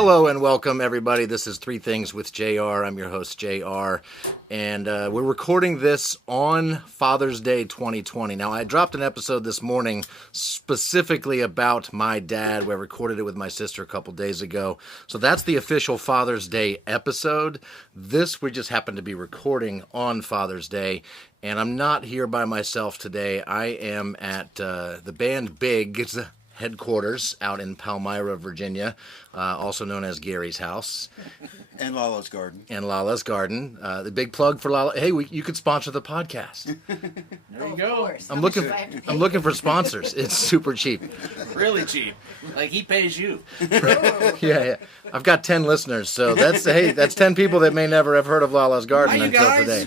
Hello and welcome, everybody. This is Three Things with JR. I'm your host, JR. And we're recording this on Father's Day 2020. Now, I dropped an episode this morning specifically about my dad. We recorded it with my sister a couple days ago. So that's the official Father's Day episode. This we just happened to be recording on Father's Day. And I'm not here by myself today. I am at the band BiG's headquarters out in Palmyra, Virginia, also known as Gary's house. And Lala's Garden. The big plug for Lala. Hey, you could sponsor the podcast. There you go. I'm looking for sponsors. It's super cheap. Really cheap. Like he pays you. Yeah. I've got 10 listeners, so that's 10 people that may never have heard of Lala's Garden until today.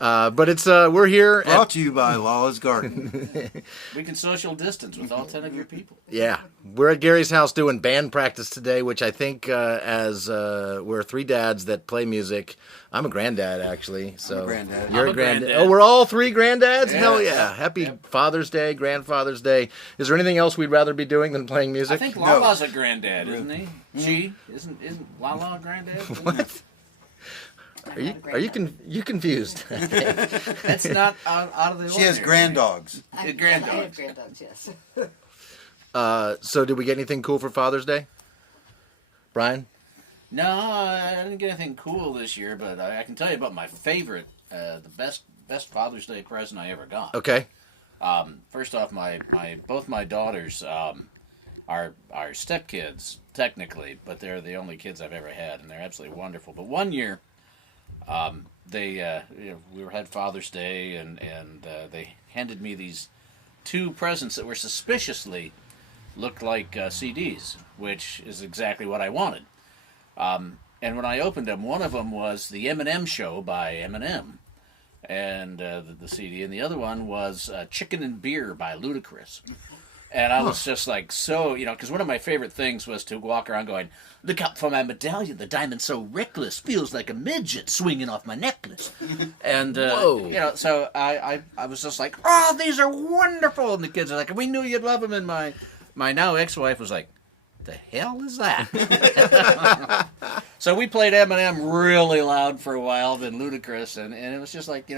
But it's we're here. Brought to you by Lala's Garden. We can social distance with all 10 of your people. Yeah, we're at Gary's house doing band practice today, which I think as we're three dads that play music. I'm a granddad, actually. So I'm a granddad. You're I'm a a granddad. granddad. Oh, we're all three granddads? Yeah. Hell yeah. Happy Father's Day, Grandfather's Day. Is there anything else we'd rather be doing than playing music? I think Lala's a granddad, isn't he? She? Isn't Lala a granddad? What? Are you confused? That's not out of the ordinary. She has grand dogs. Yeah, I have granddaughters. granddaughters, yes. So did we get anything cool for Father's Day? Brian? No, I didn't get anything cool this year, but I can tell you about my favorite, the best Father's Day present I ever got. Okay. First off, both my daughters are stepkids technically, but they're the only kids I've ever had, and they're absolutely wonderful. But one year, we had Father's Day, and they handed me these two presents that were suspiciously looked like CDs, which is exactly what I wanted. And when I opened them, one of them was the Eminem Show by Eminem, and the CD, and the other one was Chicken and Beer by Ludacris. And I was just like, so, because one of my favorite things was to walk around going, look out for my medallion, the diamond's so reckless, feels like a midget swinging off my necklace. And, Whoa. So I was just like, oh, these are wonderful. And the kids are like, we knew you'd love them. And my now ex-wife was like, the hell is that? So we played Eminem really loud for a while, then Ludacris, and it was just like,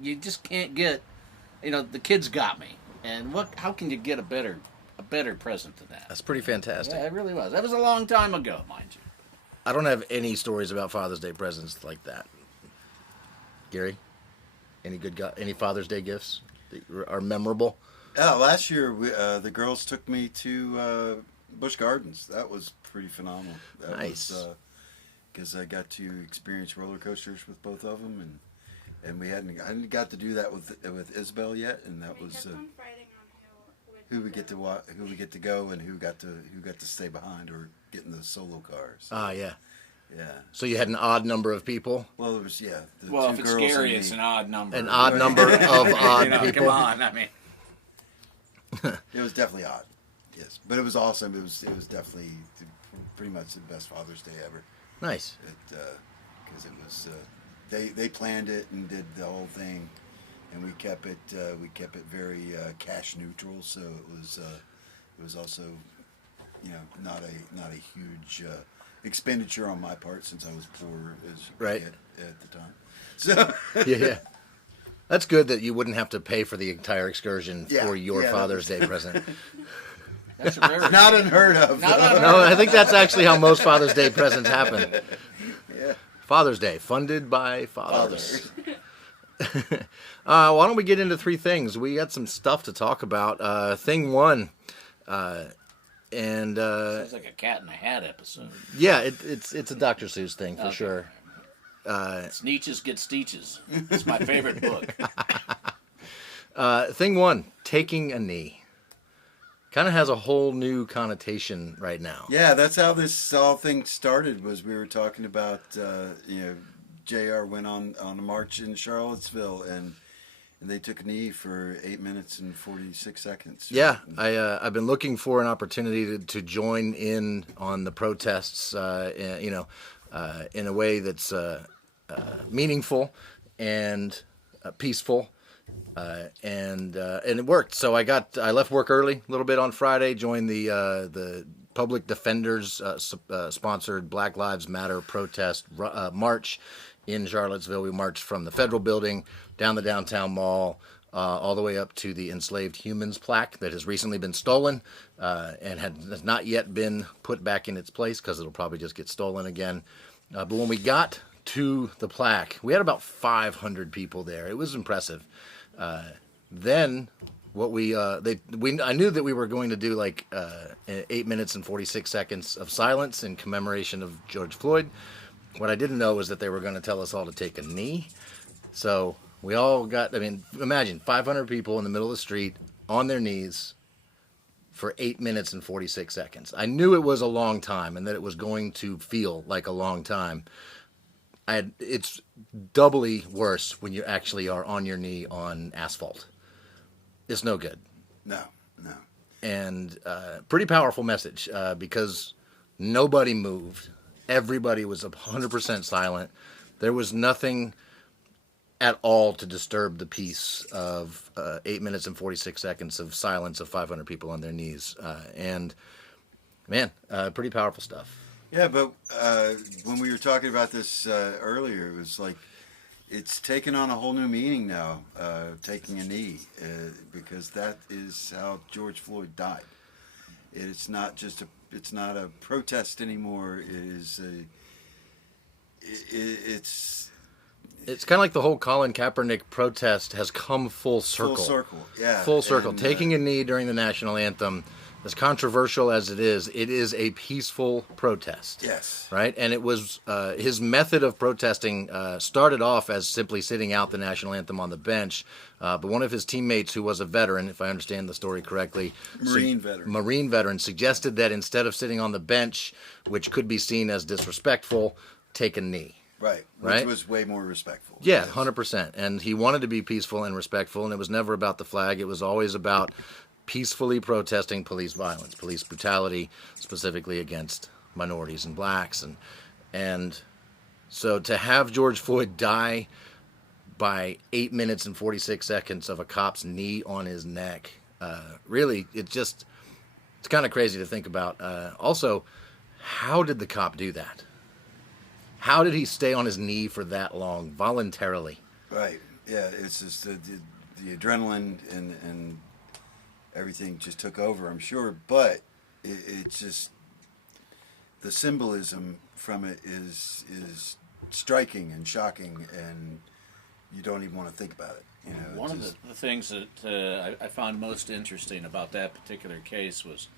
you just can't get, the kids got me. And how can you get a better present than that? That's pretty fantastic. Yeah, it really was. That was a long time ago, mind you. I don't have any stories about Father's Day presents like that. Gary, any Father's Day gifts that are memorable? Last year, the girls took me to Busch Gardens. That was pretty phenomenal. Nice. Because I got to experience roller coasters with both of them, and I hadn't got to do that with Isabel yet, and that was who we get to go and who got to stay behind or get in the solo cars. Ah, yeah. Yeah. So you had an odd number of people? Well, it was the Well, two if it's girls scary, and me. it's an odd number. An odd number of odd people? Come on, I mean. It was definitely odd, yes, but it was awesome. It was definitely pretty much the best Father's Day ever. Nice. Because it was they planned it and did the whole thing, and we kept it very cash neutral. So it was also not a huge expenditure on my part since I was poor as Right. at the time. So Yeah. That's good that you wouldn't have to pay for the entire excursion for your that Father's was- Day present. That's rare. not unheard of. Not unheard No, I think that's actually how most Father's Day presents happen. Yeah. Father's Day, funded by fathers. Why don't we get into three things? We got some stuff to talk about. Thing one, and Sounds like a Cat in a Hat episode. yeah, it's a Dr. Seuss thing for sure. Sneetches get Steeches. It's my favorite book. Thing one, taking a knee. Kind of has a whole new connotation right now. Yeah, that's how this whole thing started. Was we were talking about JR went on a march in Charlottesville and they took a knee for 8 minutes and 46 seconds. Yeah, I've been looking for an opportunity to join in on the protests, in a way that's meaningful and peaceful, and it worked. So I left work early a little bit on Friday, joined the public defenders sponsored Black Lives Matter protest march in Charlottesville. We marched from the Federal Building down the downtown mall, all the way up to the enslaved humans plaque that has recently been stolen and has not yet been put back in its place because it'll probably just get stolen again. But when we got to the plaque, we had about 500 people there. It was impressive. Then what I knew that we were going to do like 8 minutes and 46 seconds of silence in commemoration of George Floyd. What I didn't know was that they were going to tell us all to take a knee. So we all got, imagine 500 people in the middle of the street on their knees for 8 minutes and 46 seconds. I knew it was a long time and that it was going to feel like a long time. It's doubly worse when you actually are on your knee on asphalt. It's no good. No. And pretty powerful message because nobody moved. Everybody was 100% silent. There was nothing at all to disturb the peace of 8 minutes and 46 seconds of silence of 500 people on their knees. And man, pretty powerful stuff. Yeah, but when we were talking about this earlier, it was like it's taken on a whole new meaning now, taking a knee, because that is how George Floyd died. It's not just it's not a protest anymore. It's kind of like the whole Colin Kaepernick protest has come full circle. Full circle, yeah. Full circle. And, taking a knee during the national anthem, as controversial as it is a peaceful protest. Yes. Right? And it was his method of protesting started off as simply sitting out the national anthem on the bench. But one of his teammates, who was a veteran, if I understand the story correctly, Marine veteran, suggested that instead of sitting on the bench, which could be seen as disrespectful, take a knee. Right. Which was way more respectful. Yeah, 100%. And he wanted to be peaceful and respectful, and it was never about the flag. It was always about peacefully protesting police violence, police brutality, specifically against minorities and blacks. And so to have George Floyd die by 8 minutes and 46 seconds of a cop's knee on his neck, really, it's kind of crazy to think about. Also, how did the cop do that? How did he stay on his knee for that long, voluntarily? Right. Yeah, it's just the adrenaline and everything just took over, I'm sure. But it's just the symbolism from it is striking and shocking, and you don't even want to think about it. You know, one of the things that I found most interesting about that particular case was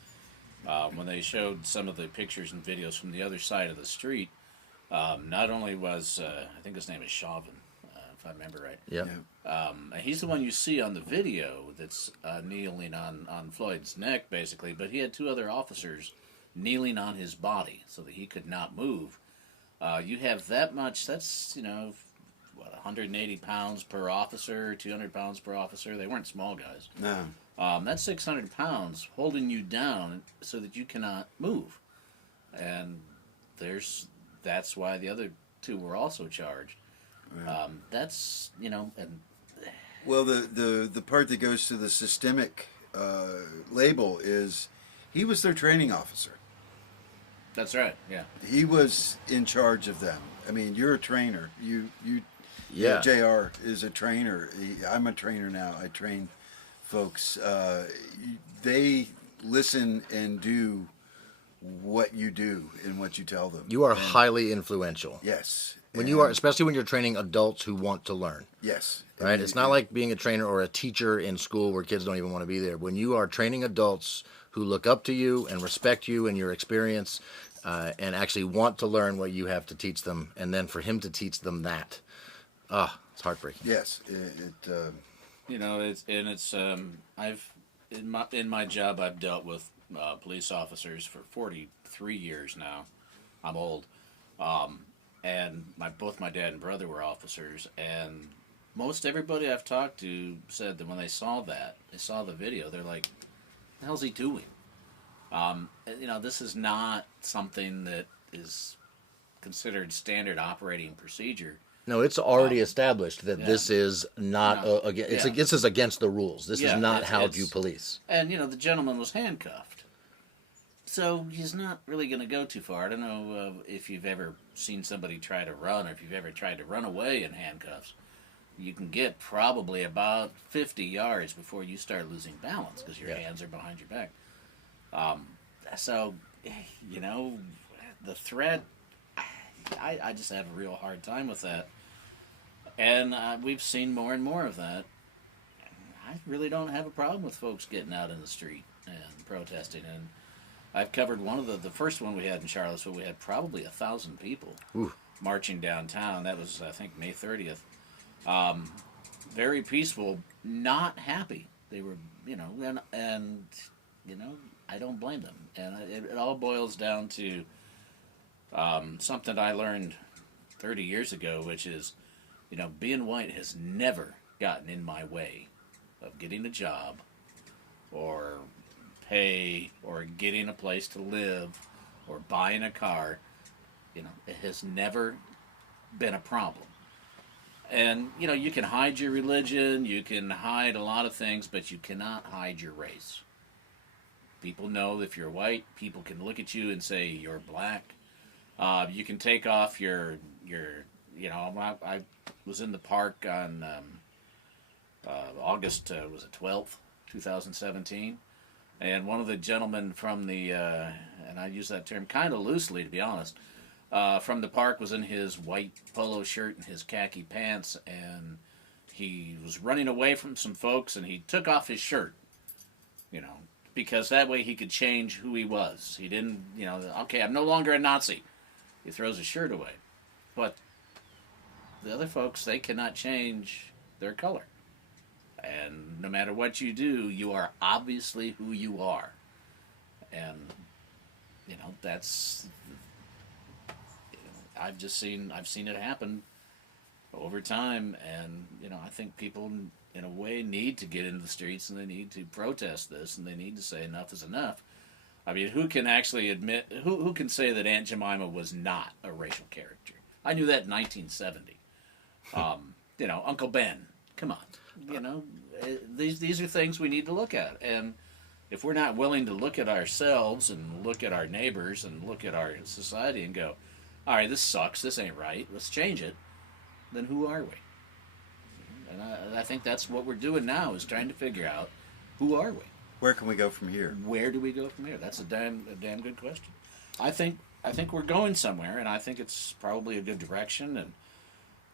when they showed some of the pictures and videos from the other side of the street. Not only was I think his name is Chauvin, if I remember right. Yeah. He's the one you see on the video that's kneeling on Floyd's neck, basically. But he had two other officers kneeling on his body so that he could not move. You have that much. That's 180 pounds per officer, 200 pounds per officer. They weren't small guys. No. That's 600 pounds holding you down so that you cannot move, and that's why the other two were also charged. Right. That's, and... Well, the part that goes to the systemic label is he was their training officer. That's right, yeah. He was in charge of them. I mean, you're a trainer. Yeah. JR is a trainer. I'm a trainer now. I train folks. They listen and do what you do and what you tell them. You are highly influential. Yes. Especially when you're training adults who want to learn. Yes. Right? It's not like being a trainer or a teacher in school where kids don't even want to be there. When you are training adults who look up to you and respect you and your experience and actually want to learn what you have to teach them, and then for him to teach them that, it's heartbreaking. Yes. I've in my job I've dealt with police officers for 43 years now. I'm old. And both my dad and brother were officers, and most everybody I've talked to said that when they saw the video, they're like, "What the hell's he doing?" This is not something that is considered standard operating procedure. No, it's already established that this is not this is against the rules. This is not how you police. And the gentleman was handcuffed. So he's not really going to go too far. I don't know if you've ever seen somebody try to run, or if you've ever tried to run away in handcuffs. You can get probably about 50 yards before you start losing balance because your hands are behind your back. So, you know, the threat, I just have a real hard time with that. And we've seen more and more of that. I really don't have a problem with folks getting out in the street and protesting. And I've covered one of the first one we had in Charlottesville. We had probably 1,000 people marching downtown. That was, I think, May 30th. Very peaceful, not happy. They were, you know, and you know, I don't blame them. And it all boils down to something I learned 30 years ago, which is, you know, being white has never gotten in my way of getting a job or pay or getting a place to live or buying a car. You know, it has never been a problem. And, you know, you can hide your religion, you can hide a lot of things, but you cannot hide your race. People know if you're white, people can look at you and say you're black. You can take off your you know, I was in the park on August, was it 12th, 2017? And one of the gentlemen from the, and I use that term kind of loosely, to be honest, from the park was in his white polo shirt and his khaki pants, and he was running away from some folks, and he took off his shirt, you know, because that way he could change who he was. He didn't, you know, okay, I'm no longer a Nazi. He throws his shirt away. But the other folks, they cannot change their color. And no matter what you do, you are obviously who you are. And, you know, that's... I've seen it happen over time, and you know, I think people in a way need to get into the streets and they need to protest this and they need to say enough is enough. I mean, who can actually admit, who can say that Aunt Jemima was not a racial character? I knew that in 1970. You know, Uncle Ben, come on, you know, these are things we need to look at, and if we're not willing to look at ourselves and look at our neighbors and look at our society and go, all right, this sucks, this ain't right, let's change it, then who are we? And I think that's what we're doing now, is trying to figure out, who are we? Where can we go from here? Where do we go from here? That's a damn good question. I think we're going somewhere, and I think it's probably a good direction, and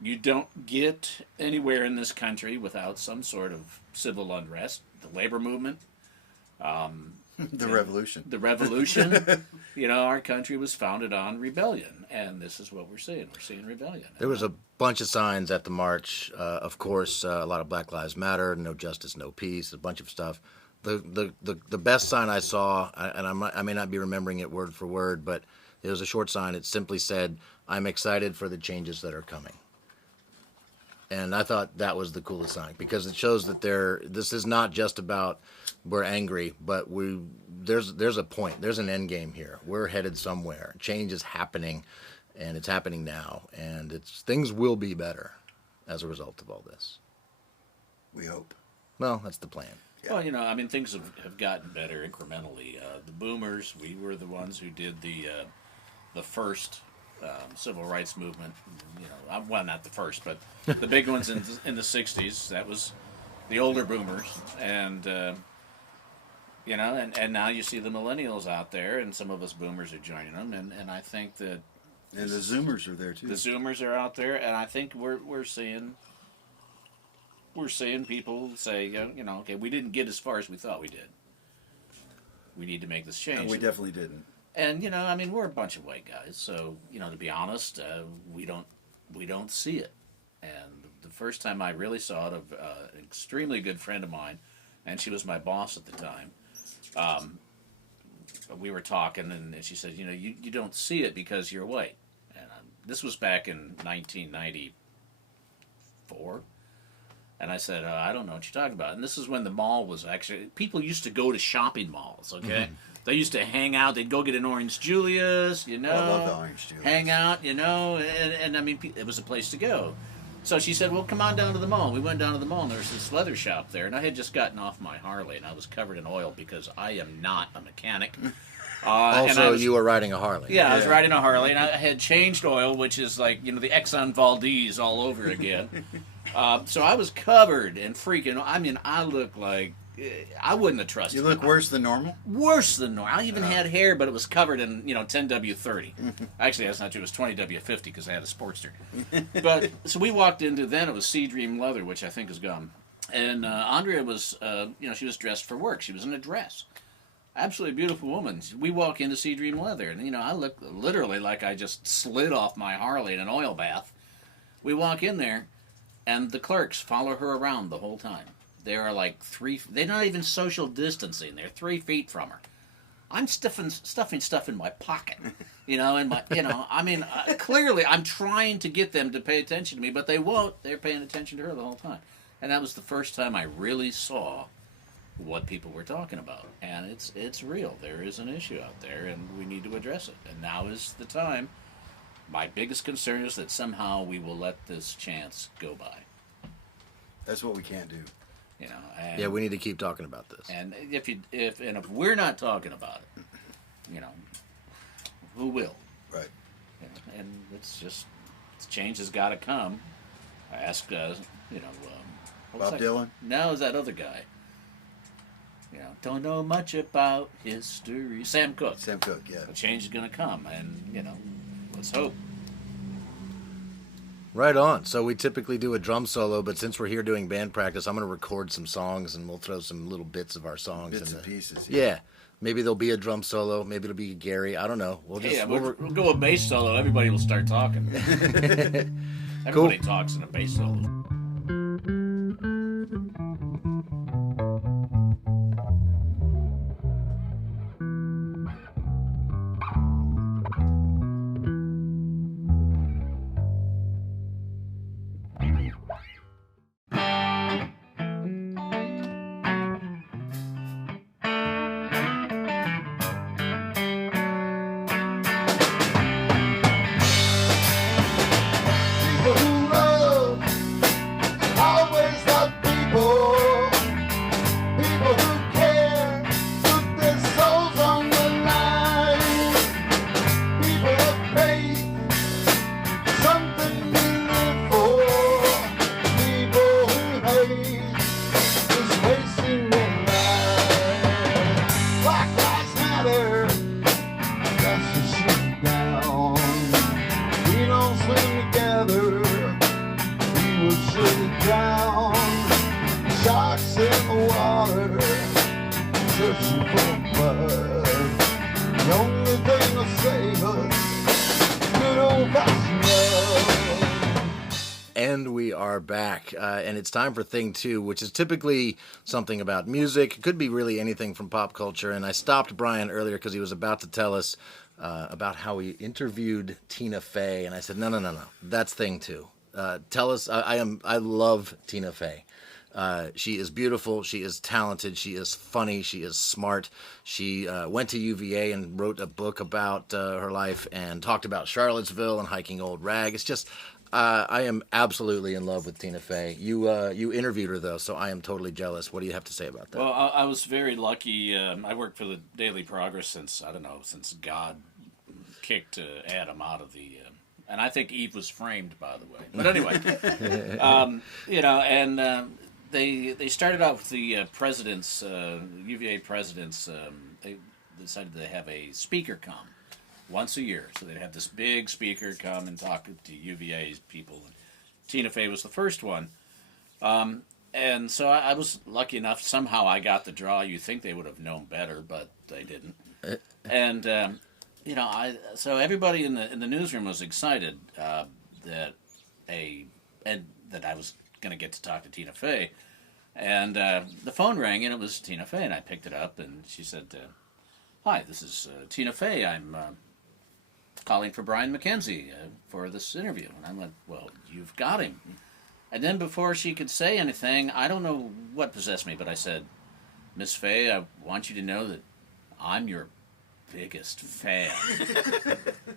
you don't get anywhere in this country without some sort of civil unrest. The labor movement, The revolution. The revolution. You know, our country was founded on rebellion, and this is what we're seeing. We're seeing rebellion. There was a bunch of signs at the march. Of course, a lot of Black Lives Matter, no justice, no peace, a bunch of stuff. The best sign I saw, and I may not be remembering it word for word, but it was a short sign. It simply said, "I'm excited for the changes that are coming." And I thought that was the coolest sign, because it shows that this is not just about we're angry, but there's a point, there's an end game here. We're headed somewhere. Change is happening, and it's happening now, and things will be better as a result of all this. We hope. Well, that's the plan. Yeah. Well, you know, I mean, things have gotten better incrementally. The boomers, we were the ones who did the first civil rights movement. You know, well, not the first, but the big ones in the '60s. That was the older boomers, and you know, and now you see the millennials out there, and some of us boomers are joining them, and I think that. And the Zoomers are there too. The Zoomers are out there, and I think we're seeing people say, you know, okay, we didn't get as far as we thought we did. We need to make this change. And we definitely didn't. And you know, I mean, we're a bunch of white guys, so you know, to be honest, we don't see it. And the first time I really saw it, of an extremely good friend of mine, and she was my boss at the time. We were talking, and she said, you know, you don't see it because you're white. And this was back in 1994. And I said, I don't know what you're talking about. And this is when the mall was actually, people used to go to shopping malls, okay? Mm-hmm. They used to hang out. They'd go get an Orange Julius, you know. I love the Orange Julius. Hang out, you know, and I mean, it was a place to go. So she said, well, come on down to the mall. We went down to the mall, and there was this leather shop there. And I had just gotten off my Harley, and I was covered in oil because I am not a mechanic. And I Also, was, you were riding a Harley. yeah, I was riding a Harley, and I had changed oil, which is like, the Exxon Valdez all over again. So I was covered and freaking. I mean, I looked like I wouldn't have trusted. You look him. worse than normal. Worse than normal. I even had hair, but it was covered in 10W30. Actually, that's not true. It was 20W50 because I had a Sportster. But so we walked into then it was Sea Dream Leather, which I think is gone. And Andrea was, she was dressed for work. She was in a dress. Absolutely beautiful woman. We walk into Sea Dream Leather, and I look literally like I just slid off my Harley in an oil bath. We walk in there, and the clerks follow her around the whole time. They are like they're not even social distancing. They're 3 feet from her. I'm stuffing stuff in my pocket, clearly I'm trying to get them to pay attention to me, but they won't. They're paying attention to her the whole time. And that was the first time I really saw what people were talking about. And it's real. There is an issue out there, and we need to address it. And now is the time. My biggest concern is that somehow we will let this chance go by. That's what we can't do. And, Yeah, we need to keep talking about this. And if we're not talking about it, who will? Right. And it's just change has got to come. I asked, what was Bob that? Dylan? No, it was that other guy. Don't know much about history. Sam Cooke. Sam Cooke, yeah. The change is going to come, and let's hope. Right on. So we typically do a drum solo, but since we're here doing band practice, I'm going to record some songs, and we'll throw some little bits of our songs. Bits and pieces. Yeah. Maybe there'll be a drum solo. Maybe it'll be Gary. I don't know. We'll go a bass solo. Everybody will start talking. Everybody talks in a bass solo. People who love always love people. People who care put their souls on the line. People of faith, something to live for. People who hate just wasting their life. Black lives matter. That's the shit down. We don't swim together, we will shut it down. Sharks in the water, searching for blood. The only thing will save us, good old-fashioned love. And we are back. And it's time for Thing 2, which is typically something about music. It could be really anything from pop culture. And I stopped Brian earlier because he was about to tell us about how he interviewed Tina Fey. And I said, no. That's Thing 2. Tell us. I love Tina Fey. She is beautiful. She is talented. She is funny. She is smart. She went to UVA and wrote a book about her life and talked about Charlottesville and hiking Old Rag. It's just, I am absolutely in love with Tina Fey. You interviewed her though, so I am totally jealous. What do you have to say about that? Well, I was very lucky. I worked for the Daily Progress since God kicked Adam out of the. And I think Eve was framed, by the way. But anyway, they started out with the presidents, UVA presidents. They decided to have a speaker come once a year. So they'd have this big speaker come and talk to UVA people. And Tina Fey was the first one. And so I was lucky enough. Somehow I got the draw. You'd think they would have known better, but they didn't. And so everybody in the newsroom was excited that I was going to get to talk to Tina Fey. And the phone rang, and it was Tina Fey, and I picked it up, and she said, "Hi, this is Tina Fey. I'm calling for Brian McKenzie for this interview." And I went, "Well, you've got him." And then before she could say anything, I don't know what possessed me, but I said, "Miss Fey, I want you to know that I'm your biggest fan."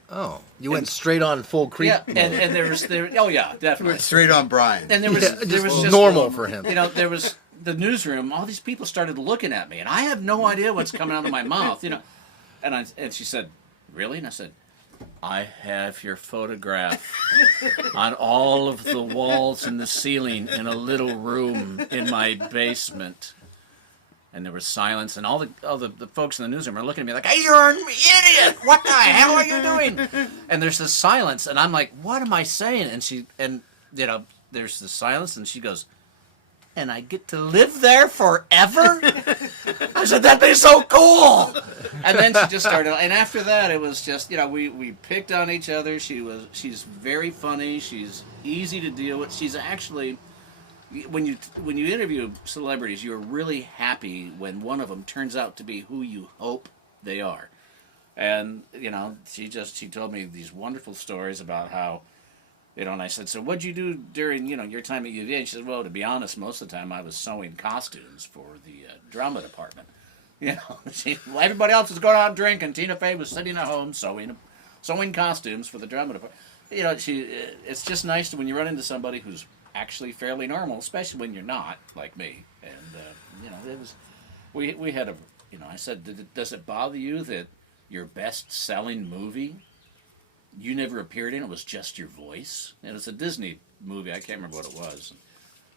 Oh, you went straight on full creep. Yeah, and oh yeah, definitely. Went straight on Brian. And there was just normal for him. There was the newsroom. All these people started looking at me, and I have no idea what's coming out of my mouth. And she said, really? And I said, I have your photograph on all of the walls and the ceiling in a little room in my basement. And there was silence, and all the folks in the newsroom are looking at me like, hey, you're an idiot! What the hell are you doing? And there's this silence, and I'm like, what am I saying? And there's this silence, and she goes, and I get to live there forever? I said, that'd be so cool! And then she just started, and after that, it was just, we picked on each other. She's very funny. She's easy to deal with. She's actually, when you interview celebrities, you're really happy when one of them turns out to be who you hope they are. And, she told me these wonderful stories about how, and I said, so what'd you do during, your time at UVA? And she said, well, to be honest, most of the time I was sewing costumes for the drama department. Everybody else was going out drinking. Tina Fey was sitting at home sewing costumes for the drama department. It's just nice when you run into somebody who's actually fairly normal, especially when you're not, like me. And, it was, we had I said, does it bother you that your best-selling movie you never appeared in? It was just your voice. And it's a Disney movie. I can't remember what it was.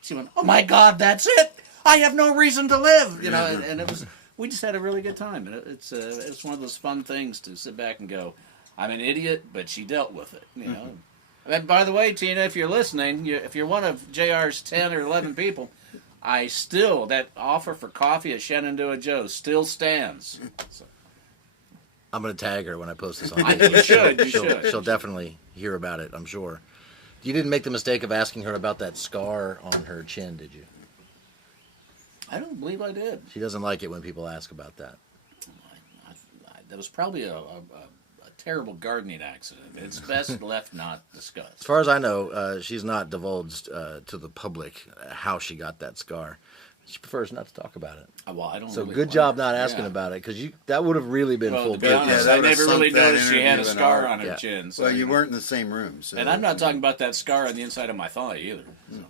She went, oh my God, that's it! I have no reason to live! And it was, we just had a really good time. And it's one of those fun things to sit back and go, I'm an idiot, but she dealt with it, And by the way, Tina, if you're listening, if you're one of JR's 10 or 11 people, that offer for coffee at Shenandoah Joe's still stands. So. I'm going to tag her when I post this on You should. She'll definitely hear about it, I'm sure. You didn't make the mistake of asking her about that scar on her chin, did you? I don't believe I did. She doesn't like it when people ask about that. That was probably a terrible gardening accident. It's best left not discussed. As far as I know, she's not divulged to the public how she got that scar. She prefers not to talk about it. Well, I don't. So really good job not asking about it, because that would have really been full to be honest, I never really noticed she had a scar on her Yeah. chin. So Well, you weren't in the same room. So. And I'm not talking about that scar on the inside of my thigh either. So.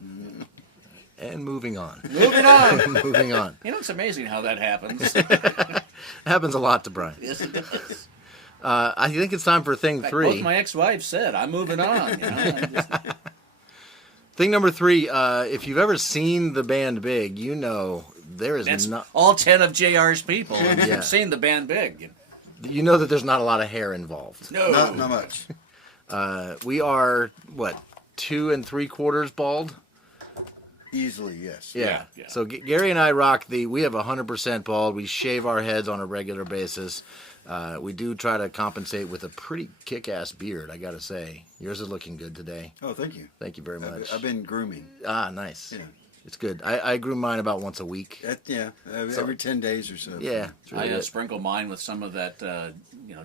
And moving on. Moving on. Moving on. It's amazing how that happens. It happens a lot to Brian. Yes, it does. I think it's time for thing three. Both my ex-wives said, I'm moving on. Thing number 3, if you've ever seen the band BiG, there is That's not. all 10 of JR's people Yeah. have seen the band BiG. You know that there's not a lot of hair involved. No. Not much. We are 2 3/4 bald. Easily, yes. Yeah. Yeah. So Gary and I rock we have 100% bald. We shave our heads on a regular basis. We do try to compensate with a pretty kick-ass beard, I gotta say. Yours is looking good today. Oh, thank you. Thank you very much. I've been grooming. Nice. Yeah. It's good. I groom mine about once a week. Every 10 days or so. Yeah. It's really I good. sprinkle mine with some of that,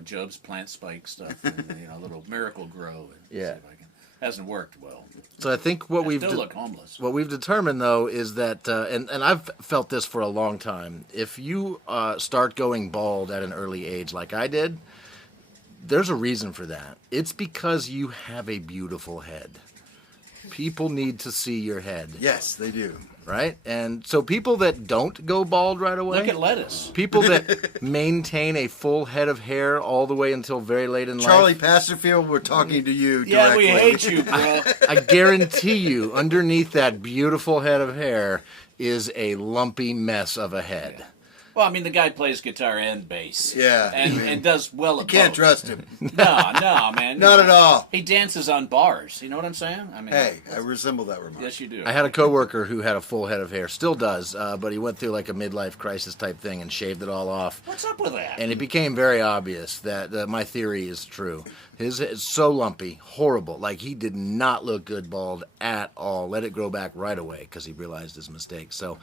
Job's plant spike stuff, and, a little Miracle Grow. And Yeah. see if I can. Hasn't worked well. So I think what I still look homeless. What we've determined, though, is that, and I've felt this for a long time, if you start going bald at an early age like I did, there's a reason for that. It's because you have a beautiful head. People need to see your head. Yes, they do. Right? And so people that don't go bald right away, Look at lettuce. people that maintain a full head of hair all the way until very late in Charlie life, Pasterfield, we're talking to you Yeah, directly. we hate you, bro. I guarantee you, underneath that beautiful head of hair is a lumpy mess of a head. Well, the guy plays guitar and bass. Yeah. And does well You at can't both. trust him. No, man. Not at all. He dances on bars. You know what I'm saying? Hey, I resemble that remark. Yes, you do. I had a coworker who had a full head of hair, still does, but he went through like a midlife crisis type thing and shaved it all off. What's up with that? And it became very obvious that my theory is true. His is so lumpy, horrible. Like, he did not look good bald at all. Let it grow back right away because he realized his mistake. So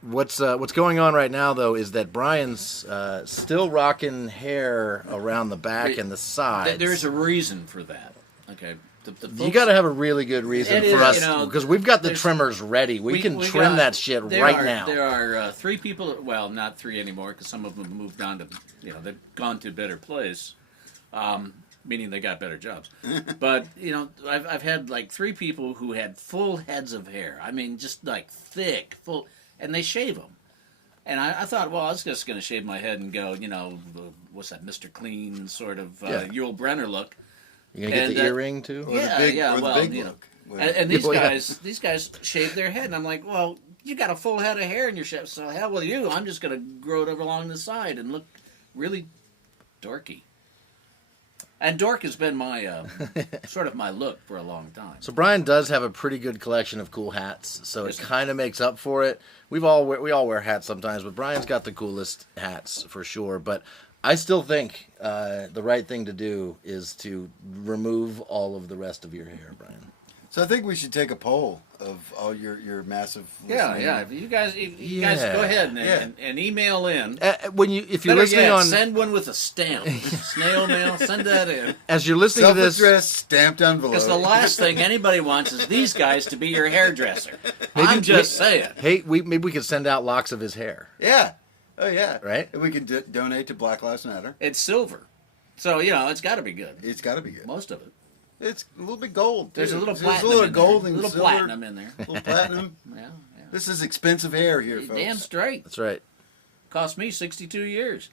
what's going on right now, though, is that Brian's still rocking hair around the back and the sides. There's a reason for that. Okay. The You folks- got to have a really good reason It for is, us, because we've got the there's- trimmers ready. We can trim got- that shit there right are- now. There are 3 people, well, not 3 anymore, because some of them have moved on to, they've gone to a better place, meaning they got better jobs. But, I've had like 3 people who had full heads of hair. Just like thick, full, and they shave them. And I thought, well, I was just going to shave my head and go, what's that, Mr. Clean sort of Yul Brynner look. You gonna get the earring too? Or the big, or the big look. And these guys shave their head, and I'm like, well, you got a full head of hair in your shave, so hell with you. I'm just going to grow it over along the side and look really dorky. And dork has been my sort of my look for a long time. So Brian does have a pretty good collection of cool hats, so it kind of makes up for it. We all wear hats sometimes, but Brian's got the coolest hats for sure. But I still think the right thing to do is to remove all of the rest of your hair, Brian. So I think we should take a poll of all your massive. Yeah. If you guys go ahead and email in. If you're listening on, send one with a stamp, snail mail. Send that in. As you're listening to this, self-addressed stamped envelope. Because the last thing anybody wants is these guys to be your hairdresser. I'm just saying. Hey, maybe we could send out locks of his hair. Yeah. Oh yeah. Right. And we can donate to Black Lives Matter. It's silver, so it's got to be good. It's got to be good. Most of it. It's a little bit gold. There's a little platinum. There's a little in gold there. and A little silver. platinum in there. A little platinum. Yeah. This is expensive hair here, folks. Damn straight. That's right. Cost me 62 years.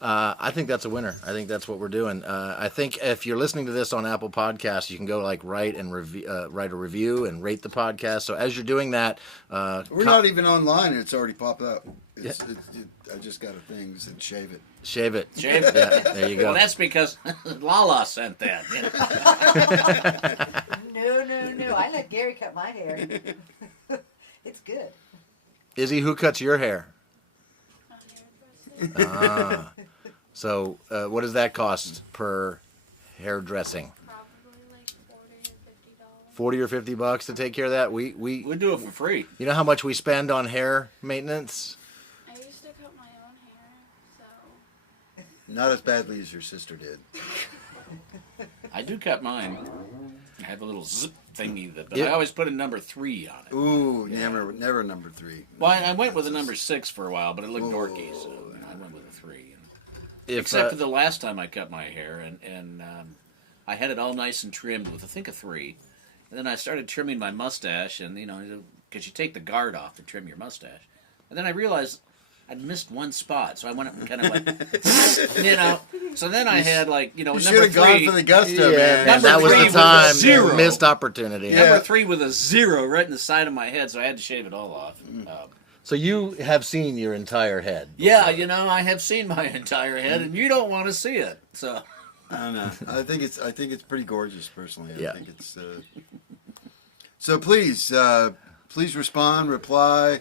I think that's a winner. I think that's what we're doing. I think if you're listening to this on Apple Podcasts, you can go write a review and rate the podcast. So as you're doing that, we're not even online, and it's already popped up. I just got a thing that said shave it. Shave it. Shave it. Yeah, there you go. Well, that's because Lala sent that. No. I let Gary cut my hair. It's good. Izzy, who cuts your hair? So what does that cost per hairdressing? Probably like $40 or $50. $40 or $50 to take care of that. We do it for free. You know how much we spend on hair maintenance? I used to cut my own hair, so Not as badly as your sister did. I do cut mine. I have a little zip thingy but Yeah. I always put a number 3 on it. Ooh, never number 3. Well, I went with a number 6 for a while, but it looked dorky, so I went with a 3. Except for the last time I cut my hair, and I had it all nice and trimmed with, I think, a 3. And then I started trimming my mustache, and, because you take the guard off to trim your mustache. And then I realized I'd missed one spot, so I went up and kind of like, So then I had, You number should have 3. gone for the gusto, man. Number that was 3 the with a time. 0. Missed opportunity. Yeah. Number 3 with a 0 right in the side of my head, so I had to shave it all off. So you have seen your entire head. Yeah, I have seen my entire head, and you don't want to see it. So I don't know. I think it's pretty gorgeous, personally. I Yeah. think it's. So please respond, reply.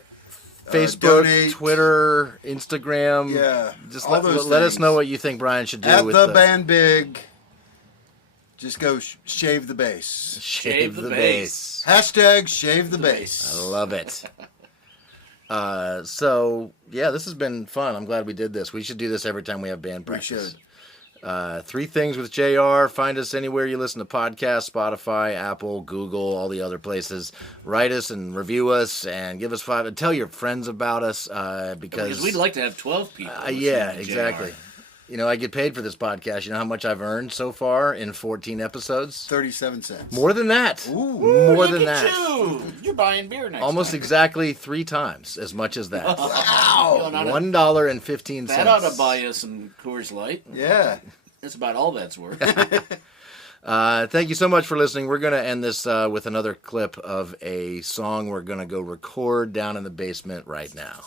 Facebook, donate. Twitter, Instagram. Yeah, Just all let those us things. know what you think Brian should do At with the band big. Just go shave the base. Shave the base. Hashtag shave the base. I love it. So yeah, this has been fun. I'm glad we did this. We should do this every time we have band We practice. should. 3 Things with JR. Find us anywhere you listen to podcasts, Spotify, Apple, Google, all the other places. Write us and review us and give us 5. And tell your friends about us because we'd like to have 12 people. yeah, listening to exactly. JR. I get paid for this podcast. You know how much I've earned so far in 14 episodes? 37 cents. More than that. Ooh. More Look than at that. you. You're buying beer next Almost time. exactly 3 times as much as that. Wow. $1.15. That ought to buy you some Coors Light. Yeah. That's about all that's worth. Thank you so much for listening. We're going to end this with another clip of a song we're going to go record down in the basement right now.